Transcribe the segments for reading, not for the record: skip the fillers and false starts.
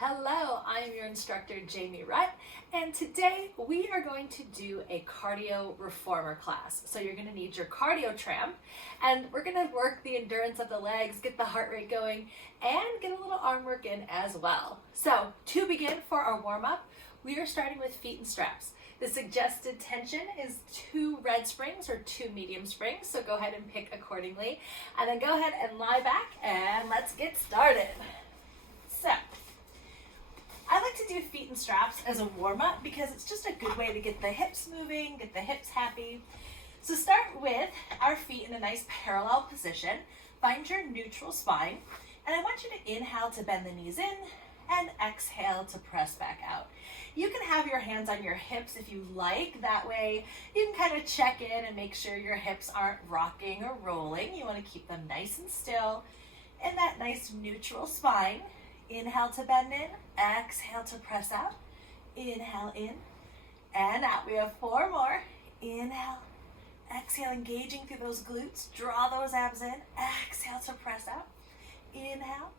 Hello, I am your instructor, Jaime Rutt, and today we are going to do a cardio reformer class. So you're going to need your cardio tramp, and we're going to work the endurance of the legs, get the heart rate going, and get a little arm work in as well. So to begin for our warm-up, we are starting with feet and straps. The suggested tension is 2 red springs or 2 medium springs, so go ahead and pick accordingly. And then go ahead and lie back, and let's get started. So, I like to do feet and straps as a warm-up because it's just a good way to get the hips moving, get the hips happy. So start with our feet in a nice parallel position. Find your neutral spine, and I want you to inhale to bend the knees in and exhale to press back out. You can have your hands on your hips if you like. That way you can kind of check in and make sure your hips aren't rocking or rolling. You want to keep them nice and still in that nice neutral spine. Inhale to bend in, exhale to press out. Inhale in and out. We have 4 more. Inhale, exhale, engaging through those glutes. Draw those abs in. Exhale to press out. Inhale.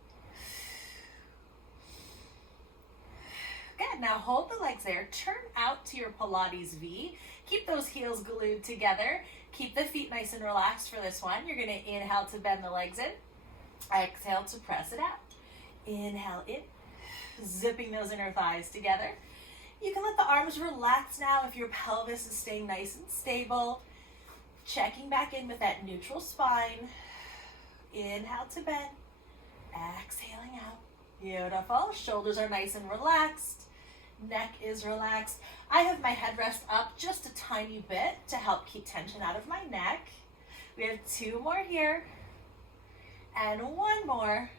Good. Now hold the legs there. Turn out to your Pilates V. Keep those heels glued together. Keep the feet nice and relaxed for this one. You're going to inhale to bend the legs in. Exhale to press it out. Inhale in, zipping those inner thighs together. You can let the arms relax now if your pelvis is staying nice and stable. Checking back in with that neutral spine. Inhale to bend, exhaling out. Beautiful. Shoulders are nice and relaxed. Neck is relaxed. I have my headrest up just a tiny bit to help keep tension out of my neck. We have 2 more here and 1 more.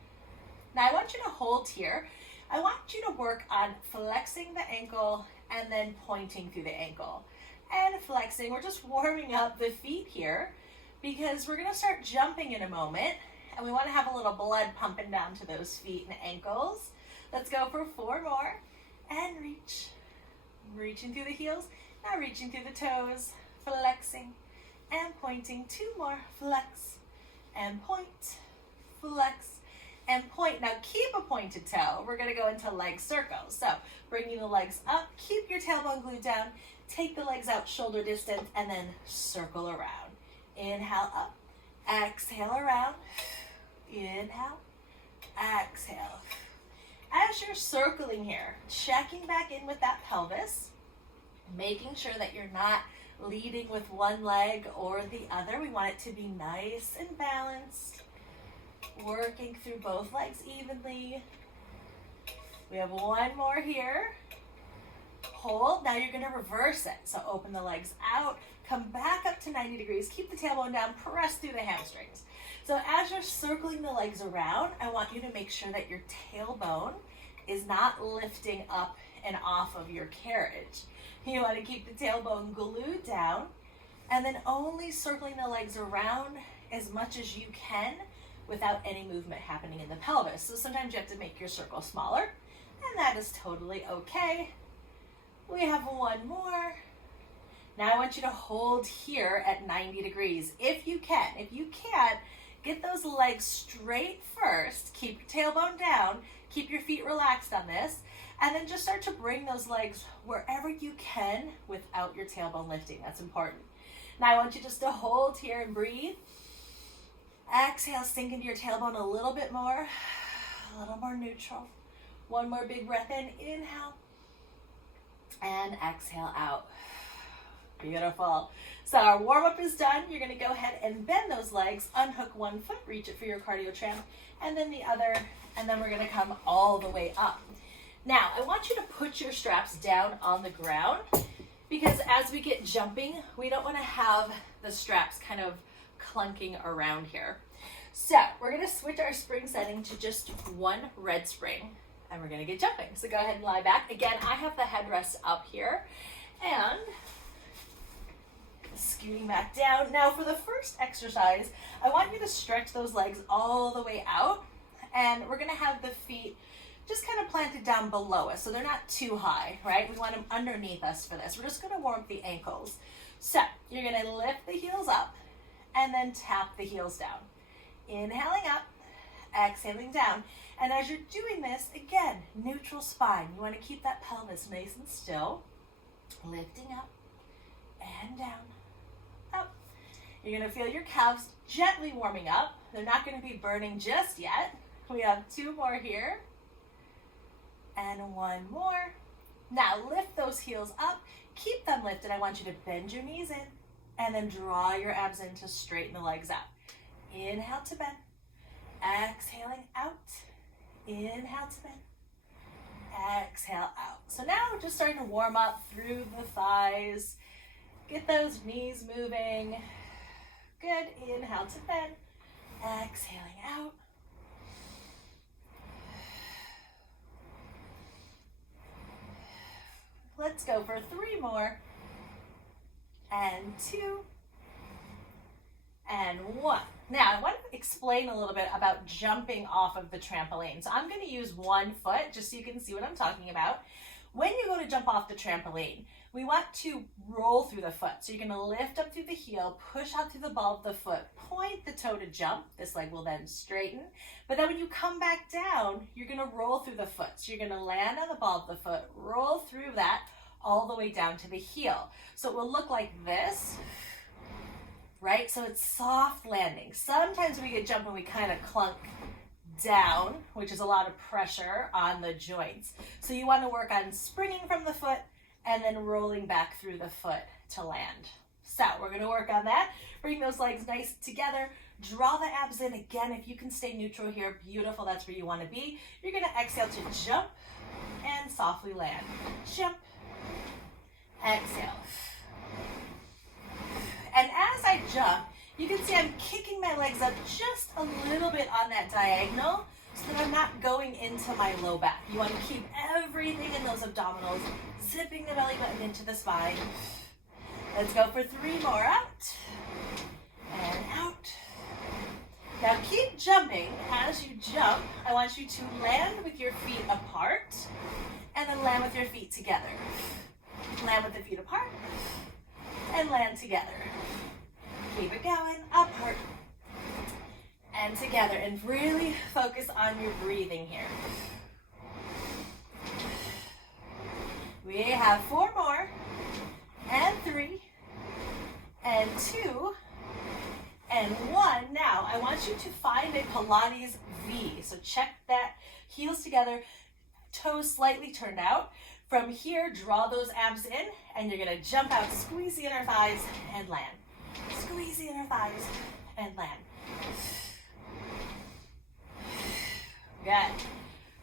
Now I want you to hold here. I want you to work on flexing the ankle and then pointing through the ankle. And flexing, we're just warming up the feet here because we're gonna start jumping in a moment and we wanna have a little blood pumping down to those feet and ankles. Let's go for 4 more and reach. Reaching through the heels, now reaching through the toes, flexing and pointing. 2 more, flex and point, flex and point. Now keep a pointed toe. We're going to go into leg circles. So bringing the legs up, keep your tailbone glued down, take the legs out shoulder distance, and then circle around. Inhale up, exhale around, inhale, exhale. As you're circling here, checking back in with that pelvis, making sure that you're not leading with one leg or the other. We want it to be nice and balanced. Working through both legs evenly. We have 1 more here. Hold. Now you're going to reverse it. So open the legs out. Come back up to 90 degrees. Keep the tailbone down. Press through the hamstrings. So as you're circling the legs around, I want you to make sure that your tailbone is not lifting up and off of your carriage. You want to keep the tailbone glued down and then only circling the legs around as much as you can without any movement happening in the pelvis. So sometimes you have to make your circle smaller, and that is totally okay. We have 1 more. Now I want you to hold here at 90 degrees if you can. If you can't, get those legs straight first, keep your tailbone down, keep your feet relaxed on this, and then just start to bring those legs wherever you can without your tailbone lifting. That's important. Now I want you just to hold here and breathe. Exhale, sink into your tailbone a little bit more, a little more neutral. 1 more big breath in, inhale, and exhale out. Beautiful. So our warm-up is done. You're gonna go ahead and bend those legs, unhook 1 foot, reach it for your cardio tramp, and then the other, and then we're gonna come all the way up. Now, I want you to put your straps down on the ground because as we get jumping, we don't wanna have the straps kind of clunking around here. So we're going to switch our spring setting to just 1 red spring and we're going to get jumping. So go ahead and lie back. Again, I have the headrest up here and scooting back down. Now for the first exercise, I want you to stretch those legs all the way out and we're going to have the feet just kind of planted down below us so they're not too high, right? We want them underneath us for this. We're just going to warm up the ankles. So you're going to lift the heels up and then tap the heels down. Inhaling up, exhaling down. And as you're doing this, again, neutral spine. You want to keep that pelvis nice and still. Lifting up and down, up. You're going to feel your calves gently warming up. They're not going to be burning just yet. We have 2 more here. And 1 more. Now lift those heels up. Keep them lifted. I want you to bend your knees in and then draw your abs in to straighten the legs out. Inhale to bend. Exhaling out. Inhale to bend. Exhale out. So now we're just starting to warm up through the thighs. Get those knees moving. Good. Inhale to bend. Exhaling out. Let's go for 3 more. And 2. And 1. Now, I want to explain a little bit about jumping off of the trampoline. So I'm going to use 1 foot just so you can see what I'm talking about. When you go to jump off the trampoline, we want to roll through the foot. So you're going to lift up through the heel, push out through the ball of the foot, point the toe to jump. This leg will then straighten. But then when you come back down, you're going to roll through the foot. So you're going to land on the ball of the foot, roll through that all the way down to the heel. So it will look like this. Right? So it's soft landing. Sometimes we get jump and we kind of clunk down, which is a lot of pressure on the joints. So you want to work on springing from the foot and then rolling back through the foot to land. So we're going to work on that. Bring those legs nice together. Draw the abs in. Again, if you can stay neutral here, beautiful. That's where you want to be. You're going to exhale to jump and softly land. Jump. Exhale. And as I jump, you can see I'm kicking my legs up just a little bit on that diagonal so that I'm not going into my low back. You want to keep everything in those abdominals, zipping the belly button into the spine. Let's go for 3 more. Out and out. Now keep jumping. As you jump, I want you to land with your feet apart and then land with your feet together. Land with the feet apart and land together. Keep it going, apart and together, and really focus on your breathing here. We have 4 more, and 3, and 2, and 1. Now, I want you to find a Pilates V. So check that, heels together, toes slightly turned out. From here, draw those abs in, and you're going to jump out, squeeze the inner thighs, and land. Squeeze the inner thighs, and land. Good.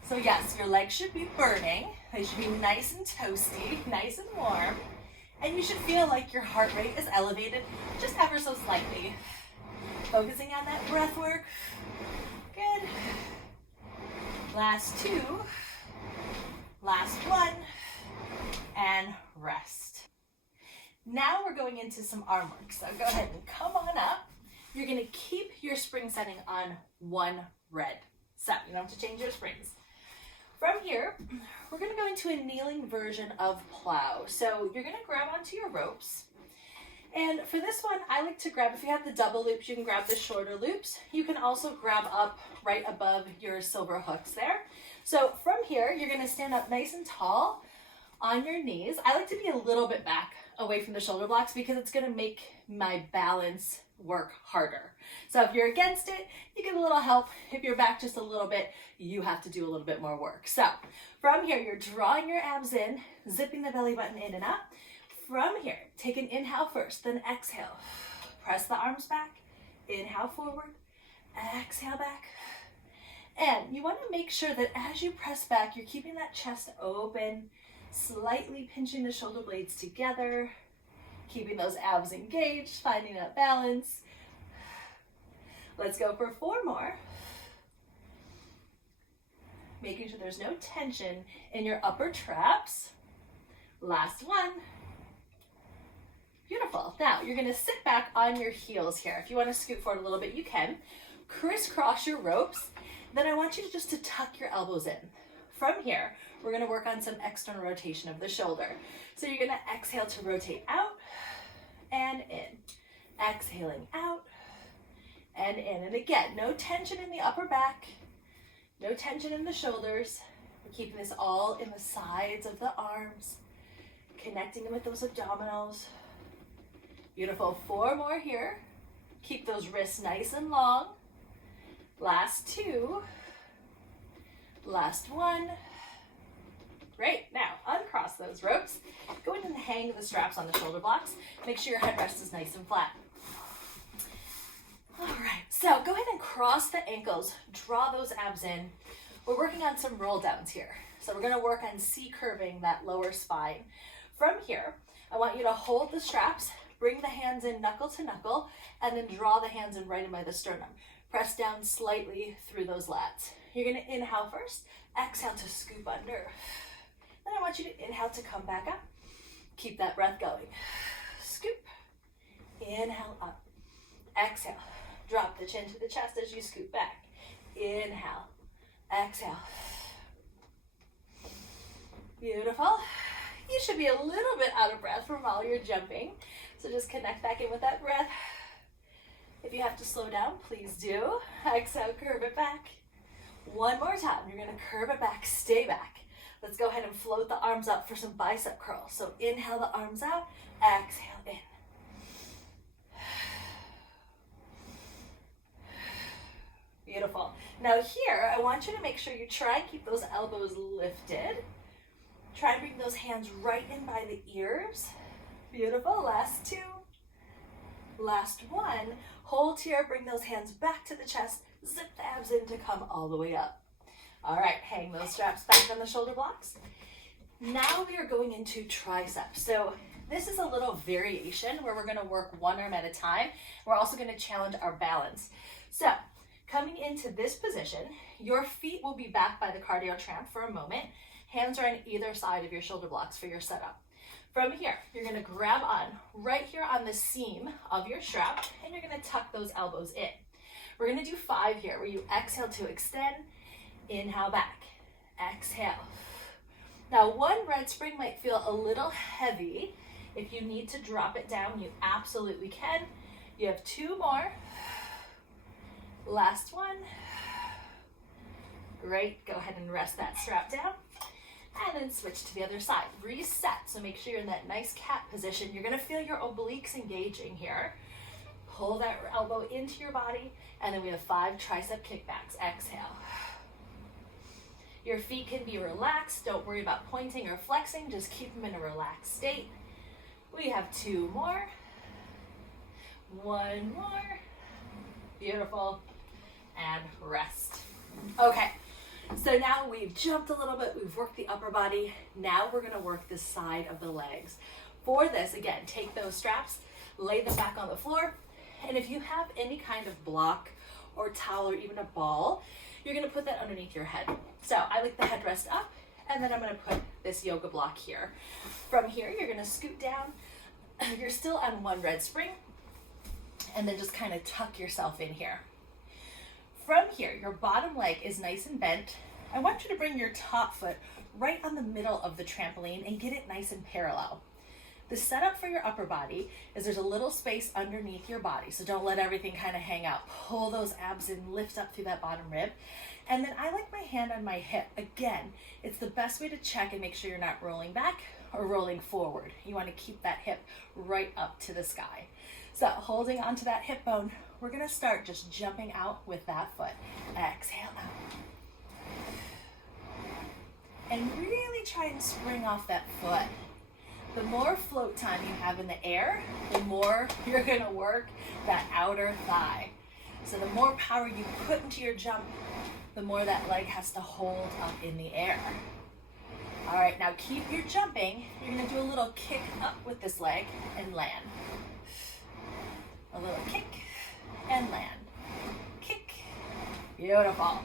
So yes, your legs should be burning. They should be nice and toasty, nice and warm. And you should feel like your heart rate is elevated just ever so slightly. Focusing on that breath work. Good. Last 2. Last 1. And rest. Now we're going into some arm work. So go ahead and come on up. You're going to keep your spring setting on 1 red. So you don't have to change your springs. From here, we're going to go into a kneeling version of plow. So you're going to grab onto your ropes. And for this one, I like to grab, if you have the double loops, you can grab the shorter loops. You can also grab up right above your silver hooks there. So from here, you're going to stand up nice and tall on your knees. I like to be a little bit back away from the shoulder blocks because it's going to make my balance work harder. So if you're against it, you get a little help. If you're back just a little bit, you have to do a little bit more work. So from here, you're drawing your abs in, zipping the belly button in and up. From here, take an inhale first, then exhale. Press the arms back, inhale forward, exhale back. And you want to make sure that as you press back, you're keeping that chest open, slightly pinching the shoulder blades together, keeping those abs engaged, finding that balance. Let's go for 4 more. Making sure there's no tension in your upper traps. Last 1. Beautiful. Now you're going to sit back on your heels here. If you want to scoot forward a little bit, you can. Crisscross your ropes. Then I want you to tuck your elbows in. From here, we're going to work on some external rotation of the shoulder. So you're going to exhale to rotate out and in. Exhaling out and in. And again, no tension in the upper back, no tension in the shoulders. We're keeping this all in the sides of the arms, connecting them with those abdominals. Beautiful. 4 more here. Keep those wrists nice and long. Last 2. Last 1. Great. Now, uncross those ropes. Go in and hang the straps on the shoulder blocks. Make sure your headrest is nice and flat. All right, so go ahead and cross the ankles. Draw those abs in. We're working on some roll downs here. So we're gonna work on C-curving that lower spine. From here, I want you to hold the straps, bring the hands in knuckle to knuckle, and then draw the hands in right in by the sternum. Press down slightly through those lats. You're gonna inhale first, exhale to scoop under. Then I want you to inhale to come back up. Keep that breath going. Scoop, inhale up, exhale. Drop the chin to the chest as you scoop back. Inhale, exhale. Beautiful. You should be a little bit out of breath from all your jumping, so just connect back in with that breath. If you have to slow down, please do. Exhale, curve it back. One more time. You're going to curve it back, stay back. Let's go ahead and float the arms up for some bicep curls. So inhale the arms out, exhale in. Beautiful. Now here, I want you to make sure you try and keep those elbows lifted. Try and bring those hands right in by the ears. Beautiful. Last 2. Last 1. Hold here, bring those hands back to the chest. Zip the abs in to come all the way up. All right, hang those straps back on the shoulder blocks. Now we are going into triceps. So this is a little variation where we're going to work one arm at a time. We're also going to challenge our balance. So coming into this position, your feet will be back by the cardio tramp for a moment. Hands are on either side of your shoulder blocks for your setup. From here, you're going to grab on right here on the seam of your strap, and you're going to tuck those elbows in. We're going to do 5 here, where you exhale to extend, inhale back, exhale. Now, one red spring might feel a little heavy. If you need to drop it down, you absolutely can. You have 2 more. Last 1. Great. Go ahead and rest that strap down. And then switch to the other side. Reset. So make sure you're in that nice cat position. You're going to feel your obliques engaging here. Pull that elbow into your body. And then we have 5 tricep kickbacks. Exhale. Your feet can be relaxed. Don't worry about pointing or flexing. Just keep them in a relaxed state. We have 2 more. 1 more. Beautiful. And rest. Okay. So now we've jumped a little bit, we've worked the upper body. Now we're gonna work the side of the legs. For this, again, take those straps, lay them back on the floor, and if you have any kind of block or towel or even a ball, you're gonna put that underneath your head. So I like the headrest up, and then I'm gonna put this yoga block here. From here, you're gonna scoot down. You're still on 1 red spring, and then just kind of tuck yourself in here. From here, your bottom leg is nice and bent. I want you to bring your top foot right on the middle of the trampoline and get it nice and parallel. The setup for your upper body is there's a little space underneath your body, so don't let everything kind of hang out. Pull those abs in, lift up through that bottom rib. And then I like my hand on my hip. Again, it's the best way to check and make sure you're not rolling back or rolling forward. You want to keep that hip right up to the sky. So holding onto that hip bone, we're gonna start just jumping out with that foot. Exhale out. And really try and spring off that foot. The more float time you have in the air, the more you're gonna work that outer thigh. So the more power you put into your jump, the more that leg has to hold up in the air. All right, now keep your jumping. You're gonna do a little kick up with this leg and land. A little kick and land. Kick. Beautiful.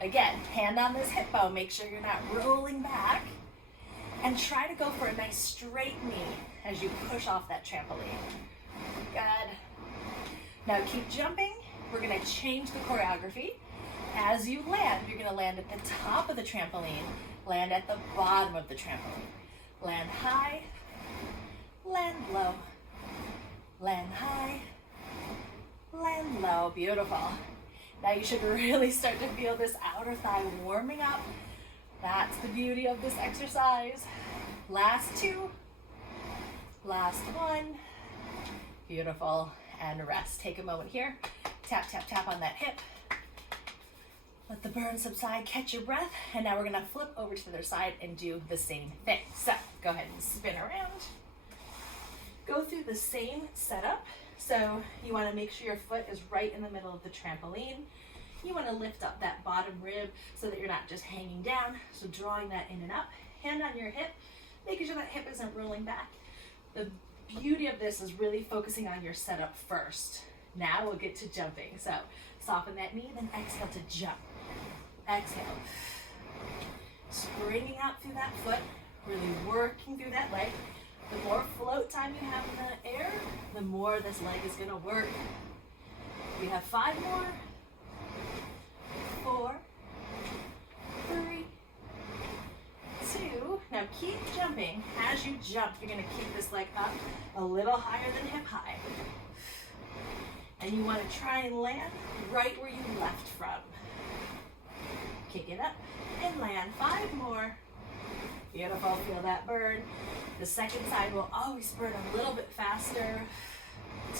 Again, hand on this hip bone. Make sure you're not rolling back. And try to go for a nice straight knee as you push off that trampoline. Good. Now keep jumping. We're going to change the choreography. As you land, you're going to land at the top of the trampoline. Land at the bottom of the trampoline. Land high. Land low. Land high. land low, beautiful. Now you should really start to feel this outer thigh warming up. That's the beauty of this exercise. Last two, last one, beautiful, and rest. Take a moment here, tap, tap, tap on that hip. Let the burn subside, catch your breath, and now we're gonna flip over to the other side and do the same thing. So go ahead and spin around. Go through the same setup. So you wanna make sure your foot is right in the middle of the trampoline. You wanna lift up that bottom rib so that you're not just hanging down. So drawing that in and up, hand on your hip, making sure that hip isn't rolling back. The beauty of this is really focusing on your setup first. Now we'll get to jumping. So soften that knee, then exhale to jump. Exhale. Springing out through that foot, really working through that leg. The more float time you have in the air, the more this leg is gonna work. We have 5 more. 4, 3, 2. Now keep jumping. As you jump, you're gonna keep this leg up a little higher than hip high. And you wanna try and land right where you left from. Kick it up and land. 5 more. Beautiful, feel that burn. The second side will always burn a little bit faster.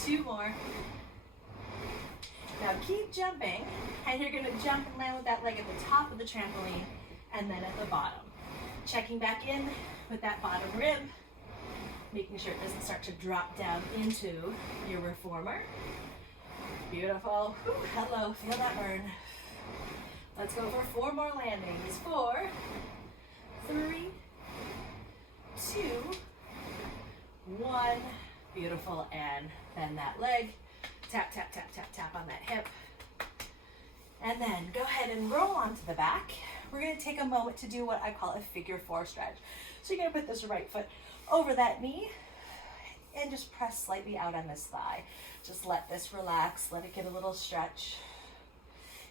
2 more. Now keep jumping, and you're gonna jump and land with that leg at the top of the trampoline and then at the bottom. Checking back in with that bottom rib, making sure it doesn't start to drop down into your reformer. Beautiful. Whew, hello, feel that burn. Let's go for 4 more landings. 4, 3, 2, 1. Beautiful, and bend that leg. Tap, tap, tap, tap, tap on that hip. And then go ahead and roll onto the back. We're gonna take a moment to do what I call a figure 4 stretch. So you're gonna put this right foot over that knee and just press slightly out on this thigh. Just let this relax, let it get a little stretch.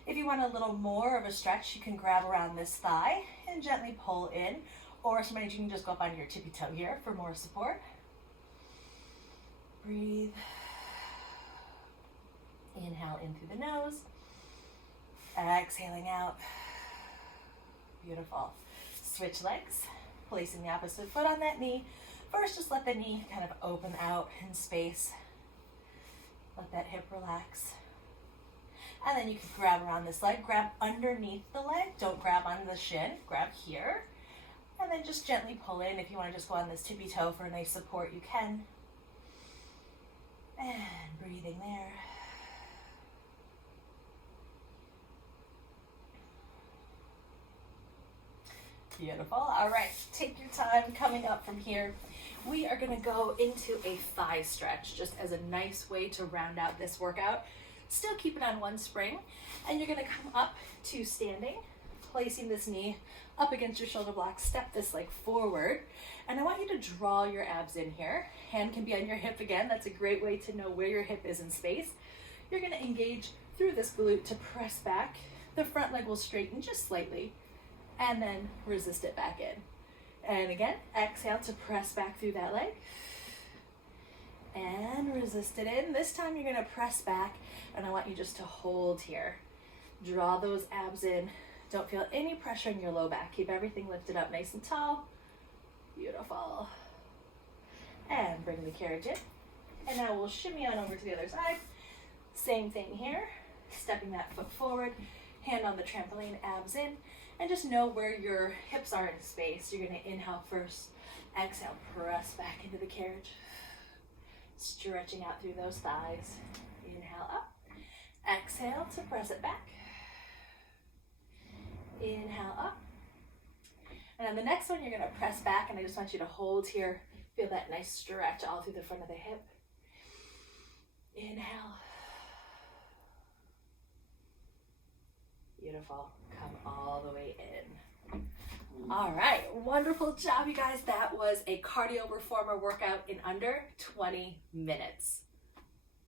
If you want a little more of a stretch, you can grab around this thigh and gently pull in, or sometimes you can just go up on your tippy toe here for more support. Breathe. Inhale in through the nose. Exhaling out. Beautiful. Switch legs, placing the opposite foot on that knee. First, just let the knee kind of open out in space. Let that hip relax. And then you can grab around this leg, grab underneath the leg. Don't grab on the shin, grab here. And then just gently pull in. If you want to just go on this tippy toe for a nice support, you can. And breathing there. Beautiful. All right, take your time coming up from here. We are gonna go into a thigh stretch just as a nice way to round out this workout. Still keep it on one spring, and you're gonna come up to standing, placing this knee up against your shoulder block, step this leg forward, and I want you to draw your abs in here. Hand can be on your hip again. That's a great way to know where your hip is in space. You're gonna engage through this glute to press back. The front leg will straighten just slightly, and then resist it back in. And again, exhale to press back through that leg. And resist it in. This time you're gonna press back, and I want you just to hold here. Draw those abs in. Don't feel any pressure in your low back. Keep everything lifted up nice and tall. Beautiful. And bring the carriage in. And now we'll shimmy on over to the other side. Same thing here. Stepping that foot forward, hand on the trampoline, abs in. And just know where your hips are in space. You're gonna inhale first, exhale, press back into the carriage. Stretching out through those thighs. Inhale up, exhale to press it back. Inhale up. And on the next one, you're gonna press back, and I just want you to hold here. Feel that nice stretch all through the front of the hip. Inhale. Beautiful. Come all the way in. All right, wonderful job, you guys. That was a cardio reformer workout in under 20 minutes.